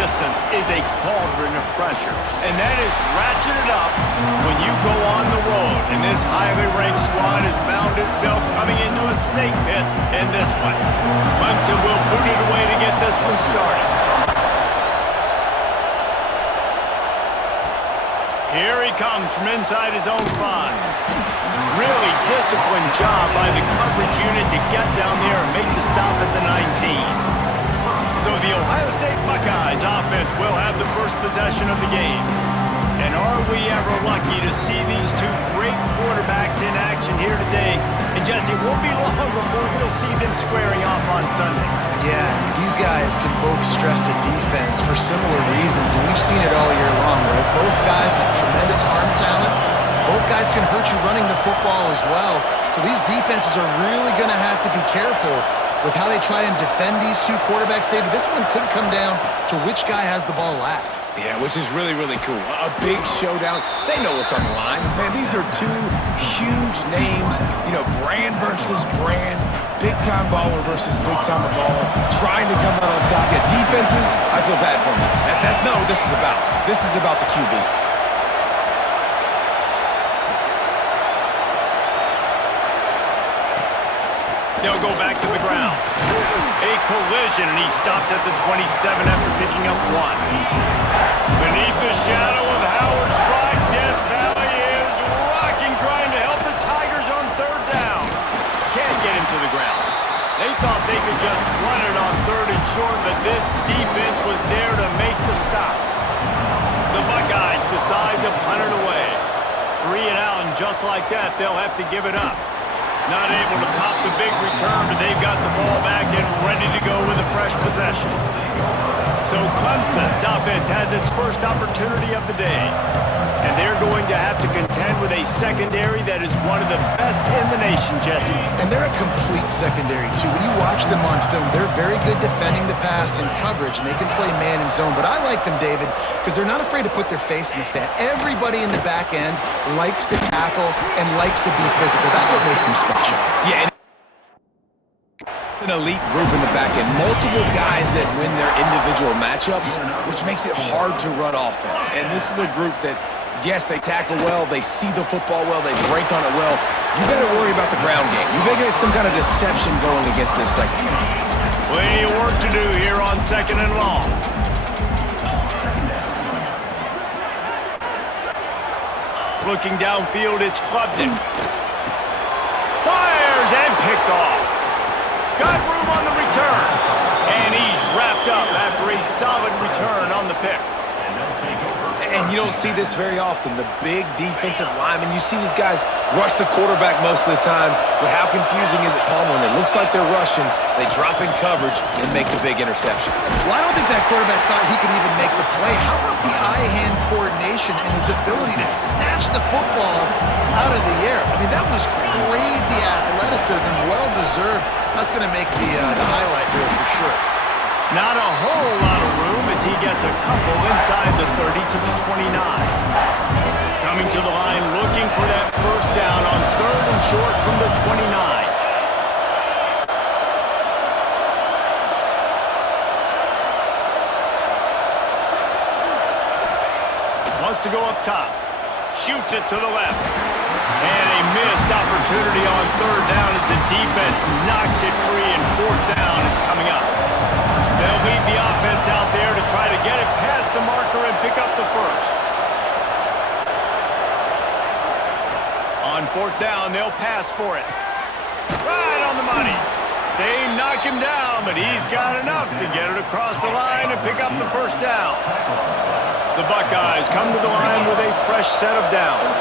resistance is a cauldron of pressure, and that is ratcheted up when you go on the road. And this highly ranked squad has found itself coming into a snake pit in this one. Clemson will boot it away to get this one started. Here he comes from inside his own 5. Really disciplined job by the coverage unit to get down there and make the stop at the 19. So the Ohio State Buckeyes offense will have the first possession of the game. And are we ever lucky to see these two great quarterbacks in action here today? And Jesse, it won't be long before we'll see them squaring off on Sundays. Yeah, these guys can both stress the defense for similar reasons, and we've seen it all year long, right? Both guys have tremendous arm talent. Both guys can hurt you running the football as well. So these defenses are really going to have to be careful with how they try and defend these two quarterbacks, David. This one could come down to which guy has the ball last. Yeah, which is really, really cool. A big showdown. They know what's on the line. Man, these are two huge names. You know, brand versus brand. Big-time baller versus big-time baller. Trying to come out on top. Yeah, defenses, I feel bad for them. That's not what this is about. This is about the QBs. They'll go back to the ground. A collision, and he stopped at the 27 after picking up 1. Beneath the shadow of Howard's right, Death Valley is rocking, trying to help the Tigers on 3rd down. Can't get him to the ground. They thought they could just run it on 3rd and short, but this defense was there to make the stop. The Buckeyes decide to punt it away. 3 and out, and just like that, they'll have to give it up. Not able to pop the big return, but they've got the ball back and ready to go with a fresh possession. So Clemson's offense has its first opportunity of the day. And they're going to have to contend with a secondary that is one of the best in the nation, Jesse. And they're a complete secondary, too. When you watch them on film, they're very good defending the pass and coverage, and they can play man and zone. But I like them, David, because they're not afraid to put their face in the fan. Everybody in the back end likes to tackle and likes to be physical. That's what makes them special. Yeah, an elite group in the back end. Multiple guys that win their individual matchups, which makes it hard to run offense. And this is a group that, yes, they tackle well, they see the football well, they break on it well. You better worry about the ground game. You better get some kind of deception going against this secondary. Plenty of work to do here on 2nd and long. Looking downfield, it's Clubden. Fires and picked off. Got room on the return. And he's wrapped up after a solid return on the pick. And you don't see this very often. The big defensive linemen, you see these guys rush the quarterback most of the time, but how confusing is it, Palmer, when it looks like they're rushing, they drop in coverage and make the big interception? Well, I don't think that quarterback thought he could even make the play. How about the eye-hand coordination and his ability to snatch the football out of the air? I mean, that was crazy athleticism, well-deserved. That's going to make the highlight reel for sure. Not a whole lot of room as he gets a couple inside the 30 to the 29. Coming to the line looking for that first down on 3rd and short from the 29. Wants to go up top. Shoots it to the left. And a missed opportunity on 3rd down as the defense knocks it free, and 4th down is coming up. They'll lead the offense out there to try to get it past the marker and pick up the first. On 4th down, they'll pass for it. Right on the money. They knock him down, but he's got enough to get it across the line and pick up the first down. The Buckeyes come to the line with a fresh set of downs.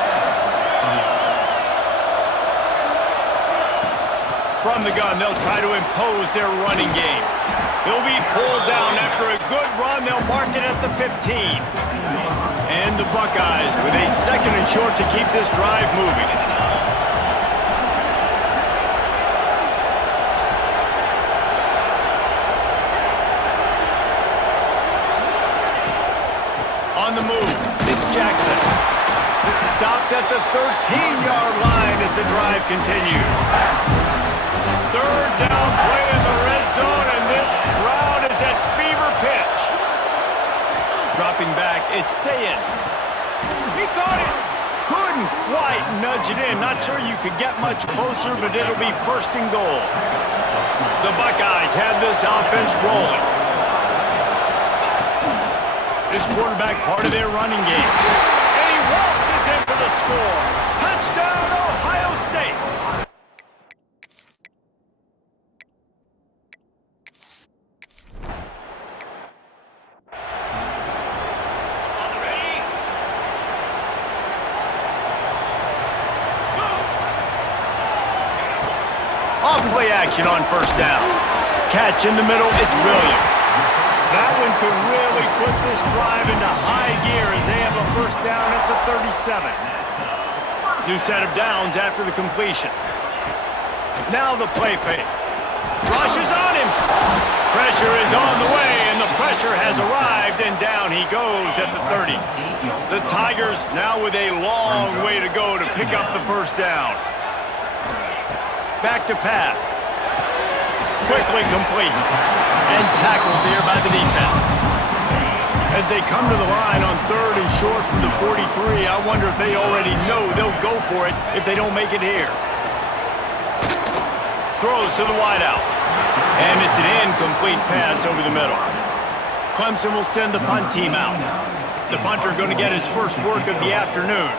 From the gun, they'll try to impose their running game. He'll be pulled down after a good run. They'll mark it at the 15. And the Buckeyes with a 2nd and short to keep this drive moving. On the move, it's Jackson. Stopped at the 13-yard line as the drive continues. 3rd down play in the red zone, and this crowd is at fever pitch. dropping back. It's Sayin. He caught it. Couldn't quite nudge it in. Not sure you could get much closer, but it'll be first and goal. The Buckeyes have this offense rolling. This quarterback part of their running game. And he waltzes in for the score. Touchdown, Ohio State. Play action on first down. Catch in the middle, it's Williams. That one could really put this drive into high gear as they have a first down at the 37. New set of downs after the completion. Now the play fake. Rush is on him. Pressure is on the way, and the pressure has arrived, and down he goes at the 30. The Tigers now with a long way to go to pick up the first down. Back to pass. Quickly complete. And tackled there by the defense. As they come to the line on third and short from the 43, I wonder if they already know they'll go for it if they don't make it here. Throws to the wideout. And it's an incomplete pass over the middle. Clemson will send the punt team out. The punter going to get his first work of the afternoon.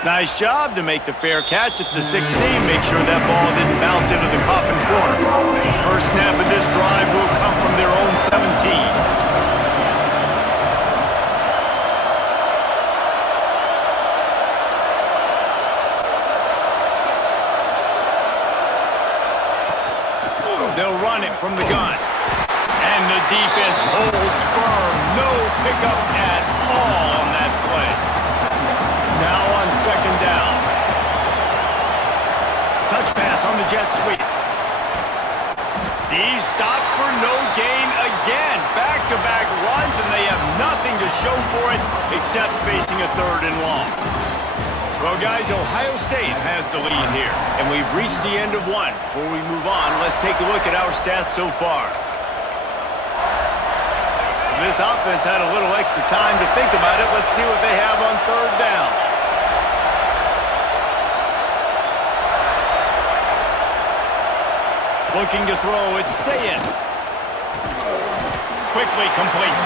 Nice job to make the fair catch at the 16. Make sure that ball didn't bounce into the coffin corner. First snap of this drive will come from their own 17. They'll run it from the gun. And the defense holds firm. No pickup at all on that play. Now on second down. Touch pass on the jet sweep. He's stopped for no gain again. Back-to-back runs, and they have nothing to show for it except facing a third and long. Well, guys, Ohio State has the lead here, and we've reached the end of one. Before we move on, let's take a look at our stats so far. This offense had a little extra time to think about it. Let's see what they have on third down. Looking to throw, it's Sayin. Quickly complete.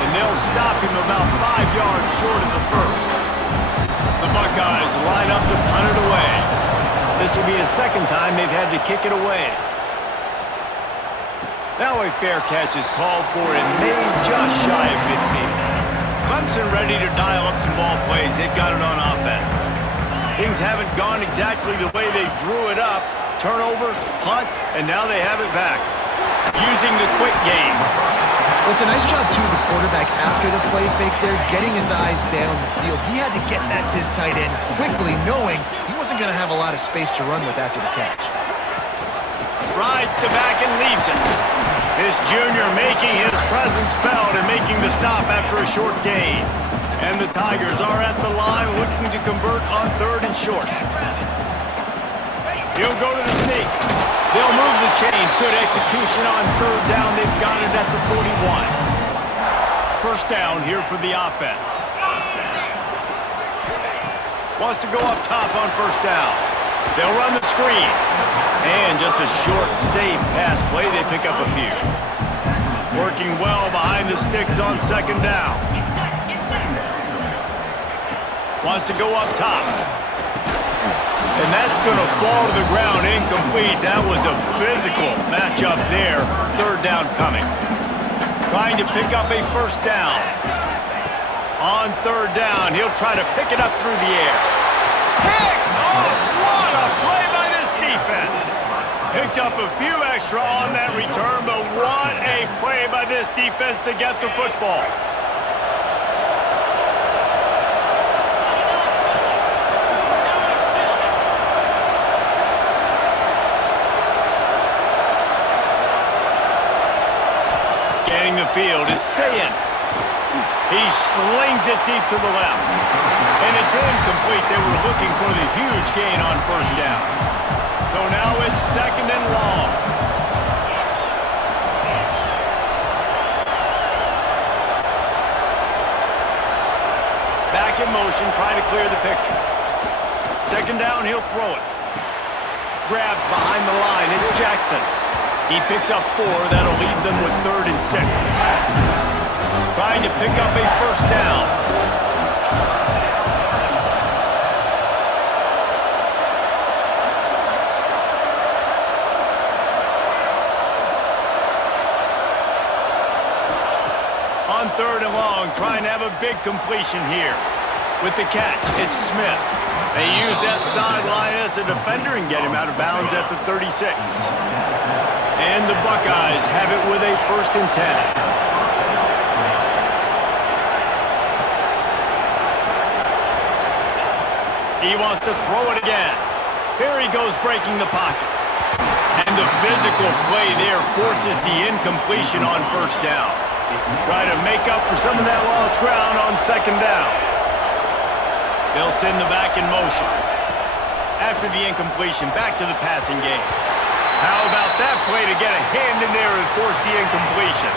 And they'll stop him about 5 yards short of the first. The Buckeyes line up to punt it away. This will be the second time they've had to kick it away. Now a fair catch is called for and made just shy of midfield. Clemson ready to dial up some ball plays. They've got it on offense. Things haven't gone exactly the way they drew it up. Turnover, punt, and now they have it back. Using the quick game. Well, it's a nice job, too, the quarterback after the play fake there, getting his eyes down the field. He had to get that to his tight end quickly, knowing he wasn't going to have a lot of space to run with after the catch. Rides the back and leaves it. This junior making his presence felt and making the stop after a short gain. And the Tigers are at the line looking to convert on third and short. He'll go to the sneak. They'll move the chains. Good execution on third down. They've got it at the 41. First down here for the offense. Wants to go up top on first down. They'll run the screen. And just a short, safe pass play. They pick up a few. Working well behind the sticks on second down. Wants to go up top. And that's going to fall to the ground incomplete. That was a physical matchup there. Third down coming. Trying to pick up a first down. On third down, he'll try to pick it up through the air. Picked off! What a play by this defense. Picked up a few extra on that return, but what a play by this defense to get the football. The field. It's Sayin. He slings it deep to the left. And it's incomplete. They were looking for the huge gain on first down. So now it's second and long. motion, trying to clear the picture. Second down, he'll throw it. Grabbed behind the line, it's Jackson. He picks up 4, that'll leave them with 3rd and 6. Trying to pick up a first down. On 3rd and long, trying to have a big completion here. With the catch, it's Smith. They use that sideline as a defender and get him out of bounds at the 36. And the Buckeyes have it with a 1st and 10. He wants to throw it again. Here he goes breaking the pocket. And the physical play there forces the incompletion on 1st down. Try to make up for some of that lost ground on 2nd down. They'll send the back in motion. After the incompletion, back to the passing game. How about that play to get a hand in there and force the incompletion?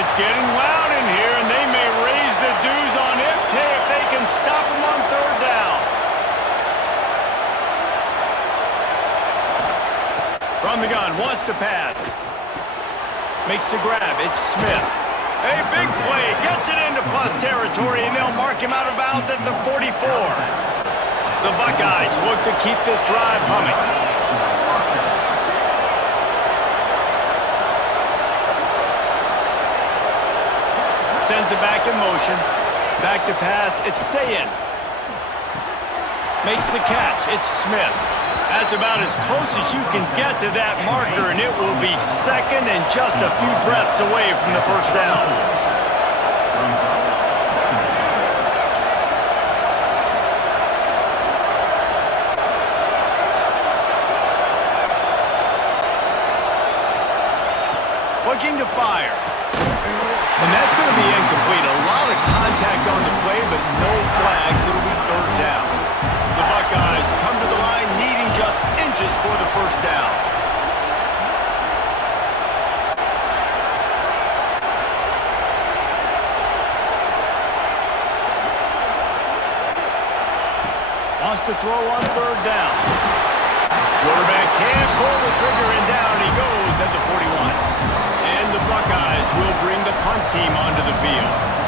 It's getting loud in here, and they may raise the dues on MK if they can stop him on 3rd down. From the gun, wants to pass. Makes the grab, it's Smith. A big play, gets it into plus territory, and they'll mark him out of bounds at the 44. The Buckeyes look to keep this drive humming. Sends it back in motion. Back to pass, it's Sayin. Makes the catch, it's Smith. That's about as close as you can get to that marker, and it will be 2nd and just a few breaths away from the 1st down. Looking to fire. And that's going to be incomplete. A lot of contact on the play, but no flags. It'll be 3rd down. The Buckeyes come to the line needing just inches for the 1st down. Wants to throw on 3rd down. Quarterback can't pull the trigger, and down he goes at the 41. And the Buckeyes will bring the punt team onto the field.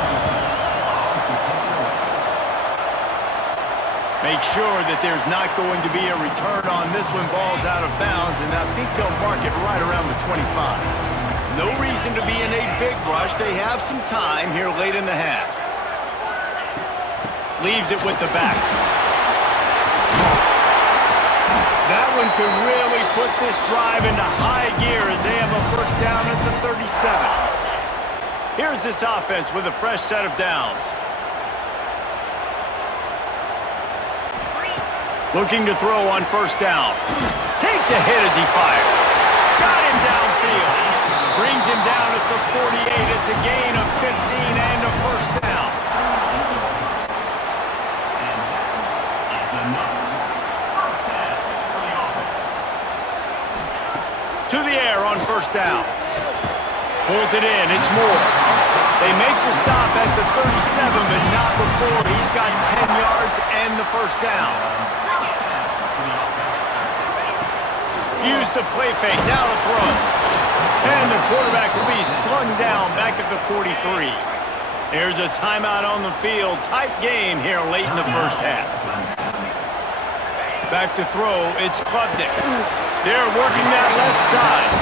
Make sure that there's not going to be a return on this when ball's out of bounds, and I think they'll mark it right around the 25. No reason to be in a big rush. They have some time here late in the half. Leaves it with the back. That one could really put this drive into high gear as they have a 1st down at the 37. Here's this offense with a fresh set of downs. Looking to throw on 1st down. Takes a hit as he fires. Got him downfield. Brings him down at the 48. It's a gain of 15 and a 1st down. To the air on 1st down. Pulls it in. It's Moore. They make the stop at the 37, but not before he's got 10 yards and the 1st down. Use the play fake, now to throw. And the quarterback will be slung down back at the 43. There's a timeout on the field. Tight game here late in the 1st half. Back to throw, it's Klubnik. They're working that left side.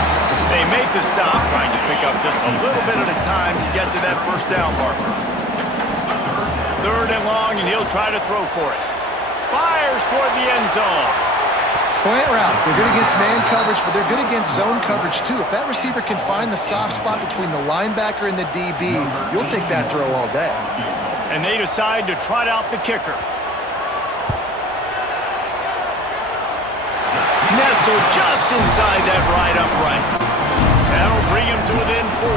They make the stop, trying to pick up just a little bit at a time to get to that 1st down marker. 3rd and long, and he'll try to throw for it. Fires toward the end zone. Slant routes, they're good against man coverage, but they're good against zone coverage too. If that receiver can find the soft spot between the linebacker and the DB, you'll take that throw all day. And they decide to trot out the kicker. Nestled just inside that right upright. That'll bring him to within 4.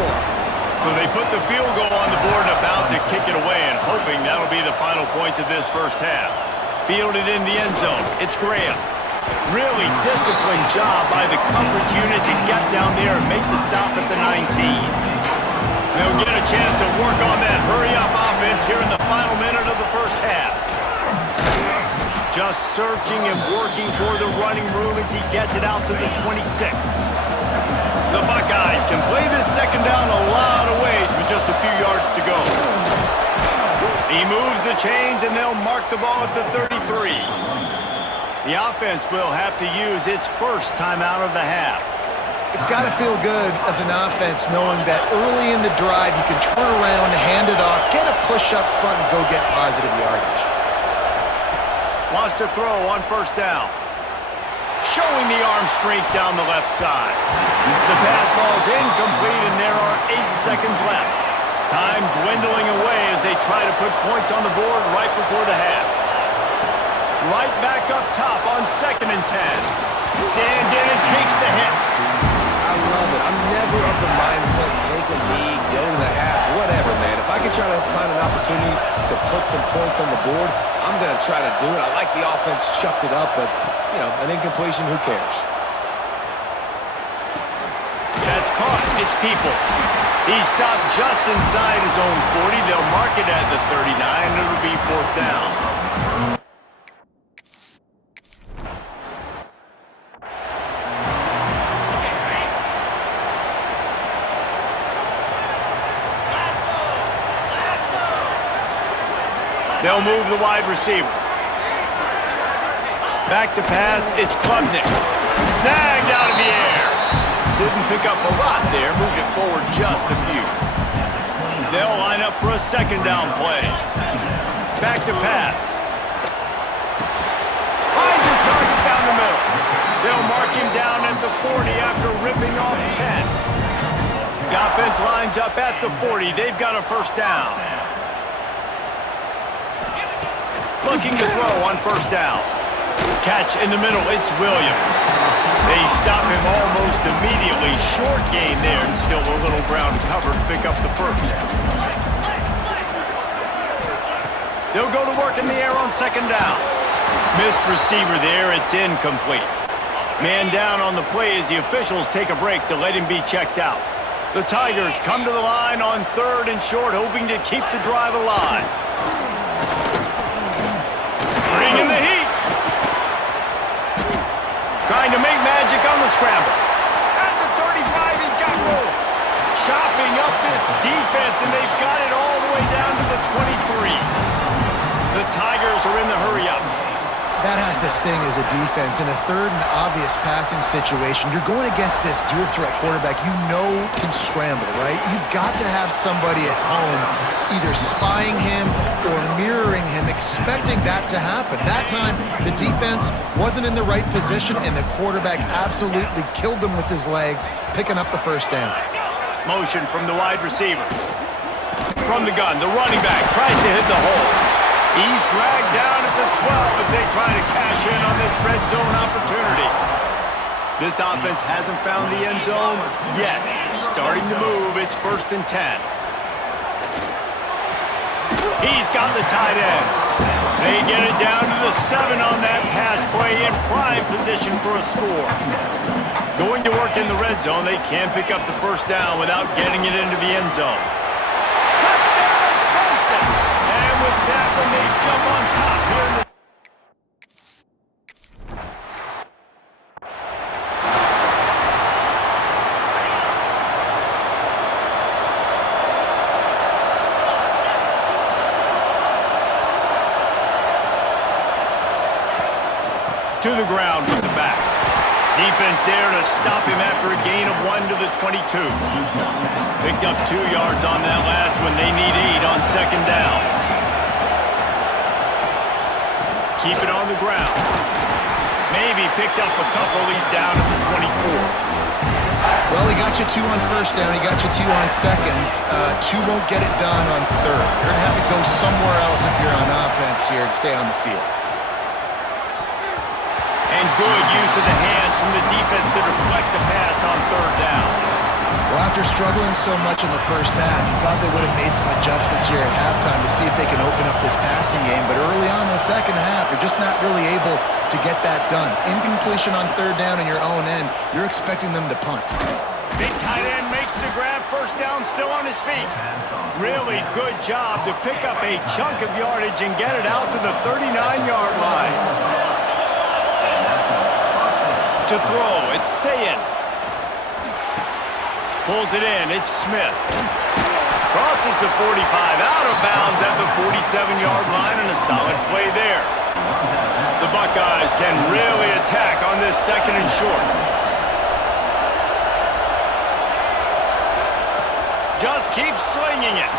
So they put the field goal on the board and about to kick it away, and hoping that'll be the final points of this 1st half. Fielded in the end zone. It's Graham. Really disciplined job by the coverage unit to get down there and make the stop at the 19. They'll get a chance to work on that hurry-up offense here in the final minute of the first half. Just searching and working for the running room as he gets it out to the 26. The Buckeyes can play this second down a lot of ways with just a few yards to go. He moves the chains, and they'll mark the ball at the 33. The offense will have to use its first timeout of the half. It's got to feel good as an offense knowing that early in the drive you can turn around, hand it off, get a push up front, and go get positive yardage. Wants to throw on first down. Showing the arm strength down the left side. The pass falls incomplete, and there are 8 seconds left. Time dwindling away as they try to put points on the board right before the half. Right back up top on 2nd and 10. Stands in and takes the hit. I love it. I'm never of the mindset, take a knee, go to the half, whatever, man. If I can try to find an opportunity to put some points on the board, I'm going to try to do it. I like the offense chucked it up, but, you know, an incompletion, who cares? That's caught. It's Peoples. He stopped just inside his own 40. They'll mark it at the 39, and it'll be 4th down. They'll move the wide receiver. Back to pass, it's Klubnik. Snagged out of the air. Didn't pick up a lot there, moved it forward just a few. They'll line up for a 2nd down play. Back to pass. Finds his target down the middle. They'll mark him down at the 40 after ripping off 10. The offense lines up at the 40. They've got a first down. Looking to throw on first down. Catch in the middle, it's Williams. They stop him almost immediately. Short gain there, and still a little ground covered. Pick up the first. They'll go to work in the air on 2nd down. Missed receiver there, it's incomplete. Man down on the play as the officials take a break to let him be checked out. The Tigers come to the line on 3rd and short, hoping to keep the drive alive. Bringing the heat. Trying to make magic on the scramble. At the 35, he's got room. Chopping up this defense, and they've got it all the way down to the 23. The Tigers are in the hurry-up. That has to sting as a defense. In a 3rd and obvious passing situation, you're going against this dual-threat quarterback you know can scramble, right? You've got to have somebody at home either spying him or mirroring him, expecting that to happen. That time, the defense wasn't in the right position, and the quarterback absolutely killed them with his legs, picking up the first down. Motion from the wide receiver. From the gun, the running back tries to hit the hole. He's dragged down at the 12 as they try to cash in on this red zone opportunity. This offense hasn't found the end zone yet. Starting to move, it's 1st and 10. He's got the tight end. They get it down to the 7 on that pass play, in prime position for a score. Going to work in the red zone, they can't pick up the first down without getting it into the end zone. Touchdown, Clemson! And with that one, they jump on top here in the... to the ground with the back. Defense there to stop him after a gain of 1 to the 22. Picked up 2 yards on that last one. They need 8 on 2nd down. Keep it on the ground. Maybe picked up a couple. He's down at the 24. Well, he got you 2 on first down. He got you 2 on 2nd. 2 won't get it done on 3rd. You're going to have to go somewhere else if you're on offense here and stay on the field. And good use of the hands from the defense to deflect the pass on 3rd down. Well, after struggling so much in the first half, you thought they would have made some adjustments here at halftime to see if they can open up this passing game. But early on in the second half, they're just not really able to get that done. Incompletion on 3rd down in your own end, you're expecting them to punt. Big tight end makes the grab, first down, still on his feet. Really good job to pick up a chunk of yardage and get it out to the 39-yard line. To throw, it's Sayin. Pulls it in, it's Smith. Crosses the 45, out of bounds at the 47-yard line, and a solid play there. The Buckeyes can really attack on this second and short. Just keeps slinging it.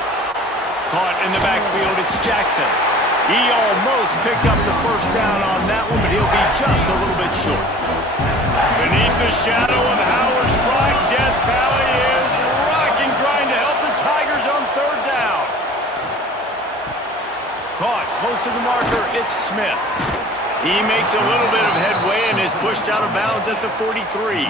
Caught in the backfield, it's Jackson. He almost picked up the first down on that one, but he'll be just a little bit short. Beneath the shadow of Howard's Rock, Death Valley is rocking, trying to help the Tigers on third down. Caught close to the marker, it's Smith. He makes a little bit of headway and is pushed out of bounds at the 43.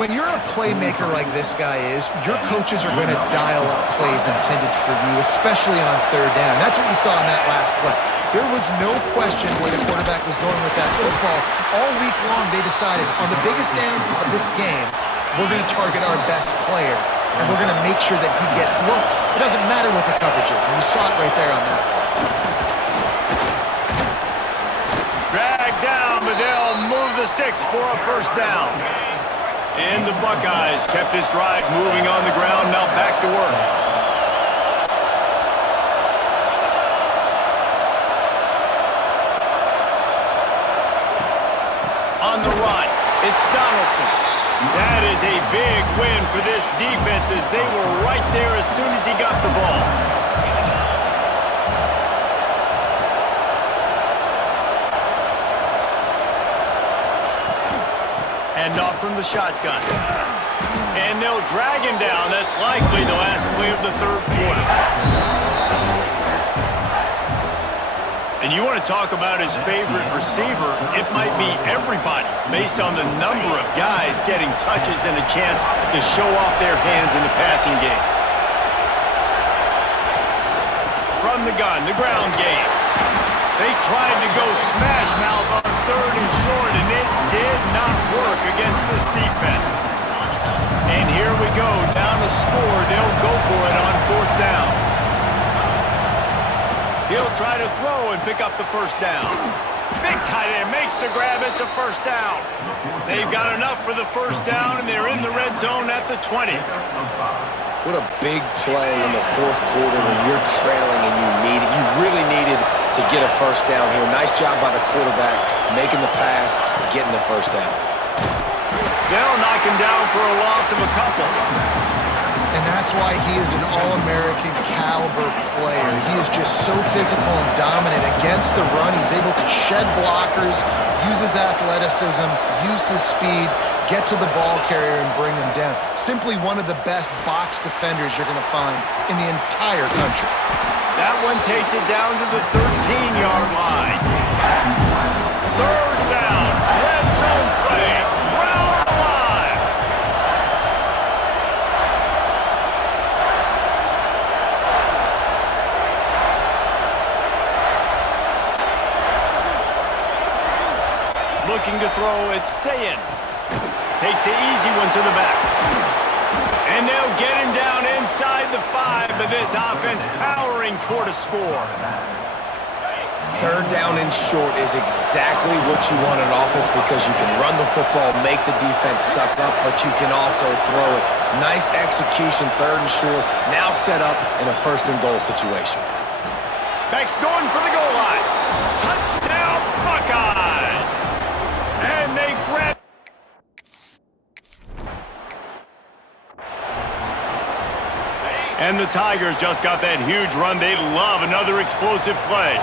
When you're a playmaker like this guy is, your coaches are going to dial up plays intended for you, especially on third down. That's what you saw in that last play. There was no question where the quarterback was going with that football. All week long, they decided on the biggest downs of this game, we're going to target our best player, and we're going to make sure that he gets looks. It doesn't matter what the coverage is, and you saw it right there on that. Drag down, but they'll move the sticks for a first down. And the Buckeyes kept this drive moving on the ground, now back to work. On the run, it's Donaldson. That is a big win for this defense as they were right there as soon as he got the ball. And off from the shotgun. And they'll drag him down. That's likely the last play of the third quarter. And you want to talk about his favorite receiver, it might be everybody based on the number of guys getting touches and a chance to show off their hands in the passing game. From the gun, the ground game. They tried to go smash mouth on third and short, and it did not work against this defense. And here we go, down to score. They'll go for it on fourth down. He'll try to throw and pick up the first down. Big tight end makes the grab. It's a first down. They've got enough for the first down, and they're in the red zone at the 20. What a big play in the fourth quarter when you're trailing and you really needed to get a first down here. Nice job by the quarterback, making the pass, getting the first down. They'll knock him down for a loss of a couple. And that's why he is an All-American caliber player. He is just so physical and dominant against the run. He's able to shed blockers, use his athleticism, use his speed, get to the ball carrier and bring him down. Simply one of the best box defenders you're going to find in the entire country. That one takes it down to the 13-yard line. Third down, red zone play, Brown alive. Looking to throw, it's Sayin. Takes the easy one to the back. And they'll get him down inside the 5, but this offense powering toward a score. Third down and short is exactly what you want in offense because you can run the football, make the defense suck up, but you can also throw it. Nice execution, third and short, now set up in a first and goal situation. Beck's going for the goal line. Touchdown, Buckeyes! And they grab. And the Tigers just got that huge run. They love another explosive play.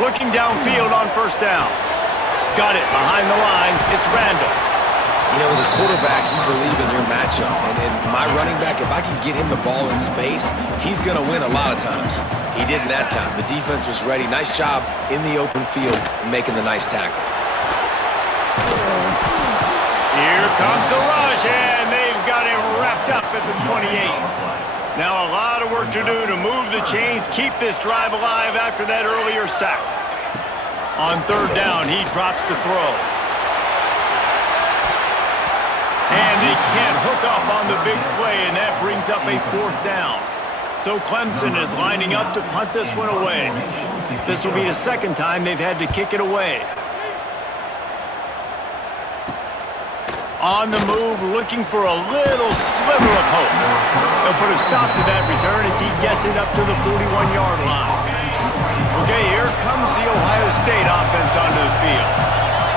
Looking downfield on first down. Got it behind the line. It's Randall. You know, as a quarterback, you believe in your matchup. And my running back, if I can get him the ball in space, he's going to win a lot of times. He didn't that time. The defense was ready. Nice job in the open field making the nice tackle. Here comes the rush, and they've got him wrapped up at the 28. Now a lot of work to do to move the chains, keep this drive alive after that earlier sack. On third down, he drops to throw. And they can't hook up on the big play, and that brings up a fourth down. So Clemson is lining up to punt this one away. This will be the second time they've had to kick it away. On the move, looking for a little sliver of hope. They'll put a stop to that return as he gets it up to the 41-yard line. Okay, here comes the Ohio State offense onto the field.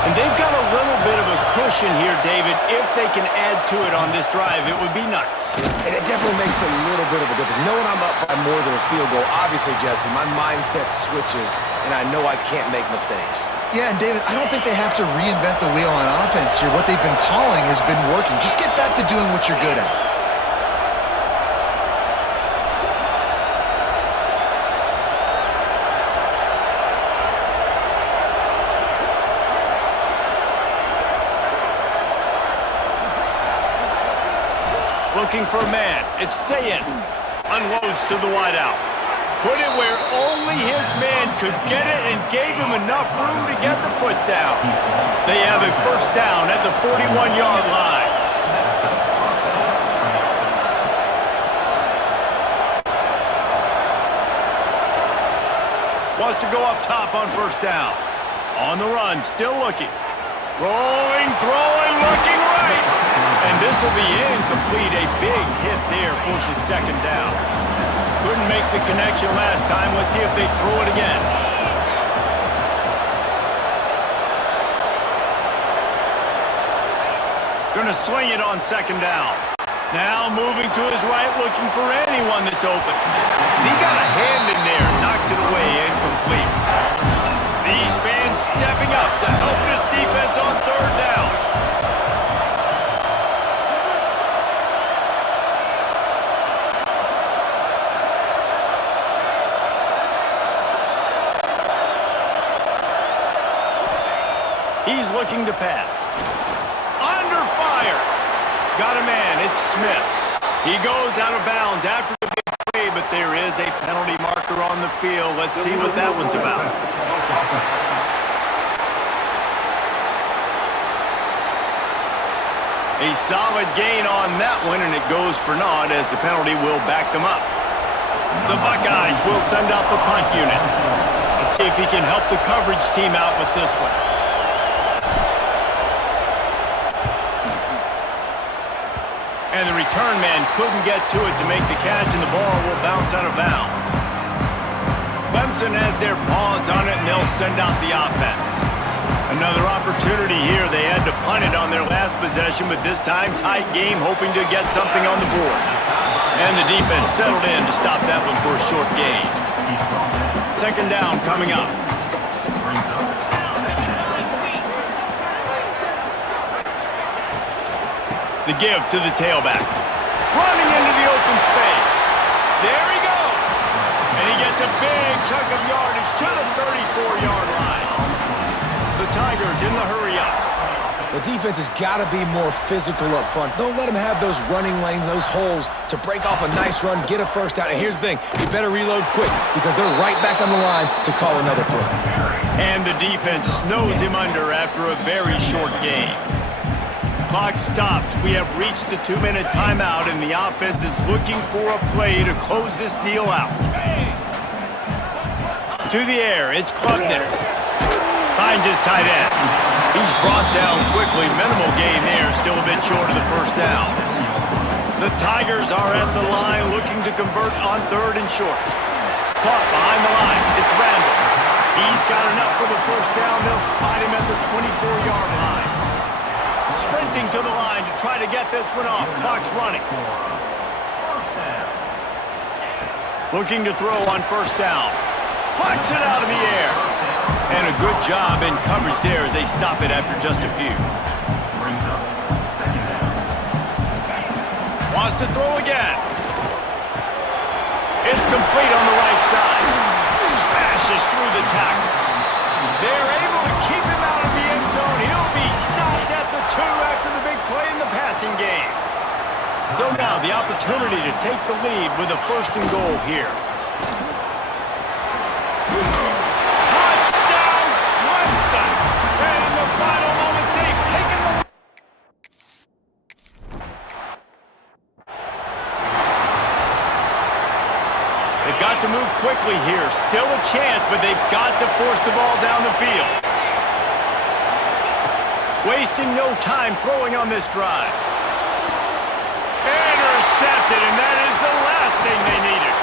And they've got a little bit of a cushion here, David. If they can add to it on this drive, it would be nice. And it definitely makes a little bit of a difference. Knowing I'm up by more than a field goal, obviously, Jesse, my mindset switches, and I know I can't make mistakes. Yeah, and David, I don't think they have to reinvent the wheel on offense here. What they've been calling has been working. Just get back to doing what you're good at. Looking for a man. It's Sayin. Unloads to the wideout. Put it where only his man could get it and gave him enough room to get the foot down. They have a first down at the 41-yard line. Wants to go up top on first down. On the run, still looking. Rolling, throwing, looking right. And this will be incomplete. A big hit there forces second down. Couldn't make the connection last time. Let's see if they throw it again. Gonna swing it on second down. Now moving to his right, looking for anyone that's open. He got a hand in there, knocks it away, incomplete. These fans stepping up to help this defense on third down. He's looking to pass. Under fire. Got a man. It's Smith. He goes out of bounds after the big play, but there is a penalty marker on the field. Let's see what that one's about. A solid gain on that one, and it goes for naught as the penalty will back them up. The Buckeyes will send out the punt unit. Let's see if he can help the coverage team out with this one. And the return man couldn't get to it to make the catch, and the ball will bounce out of bounds. Clemson has their paws on it, and they'll send out the offense. Another opportunity here. They had to punt it on their last possession, but this time tight game, hoping to get something on the board. And the defense settled in to stop that one for a short gain. Second down coming up. The give to the tailback. Running into the open space. There he goes. And he gets a big chunk of yardage to the 34-yard line. The Tigers in the hurry-up. The defense has got to be more physical up front. Don't let them have those running lanes, those holes to break off a nice run, get a first down. And here's the thing, you better reload quick because they're right back on the line to call another play. And the defense snows him under after a very short game. Clock stops. We have reached the 2-minute timeout, and the offense is looking for a play to close this deal out. To the air, it's Klubnik. Finds his tight end. He's brought down quickly. Minimal gain there, still a bit short of the first down. The Tigers are at the line looking to convert on third and short. Caught behind the line. It's Randall. He's got enough for the first down. They'll spot him at the 24-yard line. Sprinting to the line to try to get this one off. Clock's running. Looking to throw on first down. Plucks it out of the air. And a good job in coverage there as they stop it after just a few. Wants to throw again. It's complete on the right side. Smashes through the tackle. They're able to keep him out of the end zone. He'll be stopped at the 2 after the big play in the passing game. So now the opportunity to take the lead with a first and goal here. Touchdown, quickly here. Still a chance, but they've got to force the ball down the field. Wasting no time throwing on this drive. Intercepted, and that is the last thing they needed.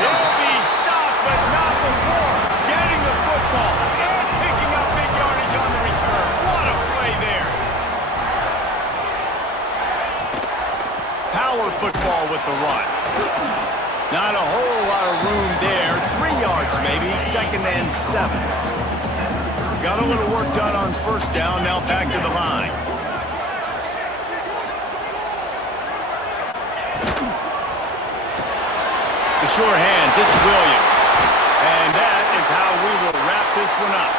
He'll be stopped, but not before getting the football and picking up big yardage on the return. What a play there. Power football with the run. Not a whole lot of room there. 3 yards maybe, 2nd and 7. Got a little work done on first down, now back to the line. The sure hands, it's Williams. And that is how we will wrap this one up.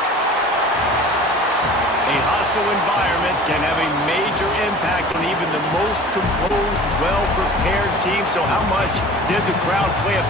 A hostile environment can have a major impact on even the most composed, well-prepared team. So how much did the crowd play a